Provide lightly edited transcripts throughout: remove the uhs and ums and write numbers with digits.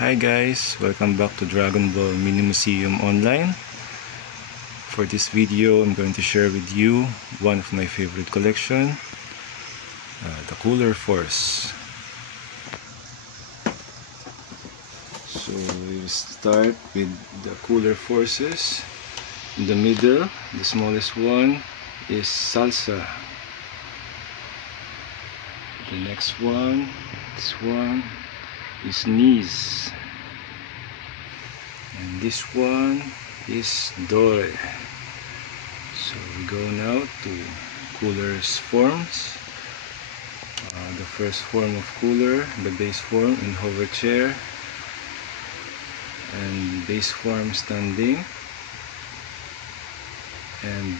Hi guys, welcome back to Dragon Ball Mini Museum Online. For this video, I'm going to share with you one of my favorite collection, the Cooler Force. So we'll start with the Cooler Forces. In the middle, the smallest one is Salsa. The next one, this one, is Knees, and this one is Dore. So we go now to Cooler's forms. The first form of Cooler, the base form in hover chair, and base form standing, and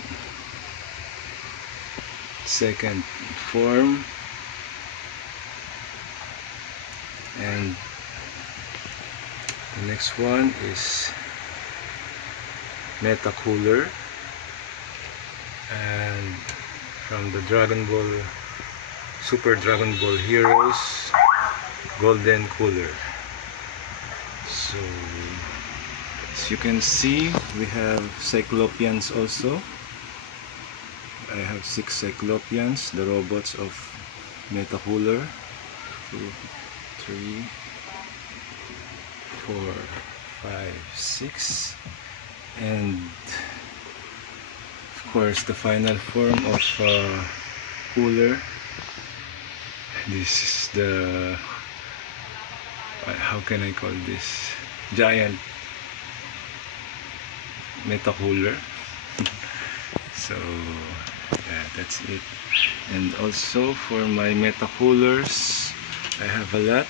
second form, and the next one is Meta Cooler, and from the Dragon Ball Super Dragon Ball Heroes, Golden Cooler. So as you can see, we have Cyclopeans also. I have 6 Cyclopeans, the robots of Meta Cooler. 2, 3, 4, 5, 6, and of course the final form of Cooler. This is the, how can I call this, giant Meta Cooler. So yeah, that's it. And also for my Meta Coolers, I have a lot.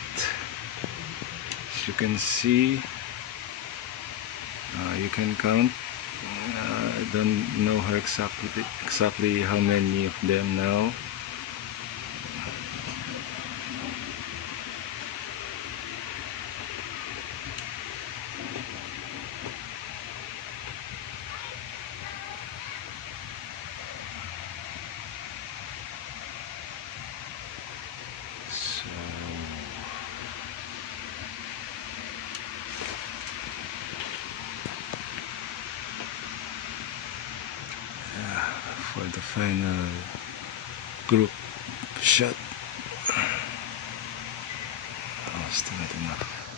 As you can see, you can count. I don't know how exactly how many of them now. For the final group shot. Oh, still not enough.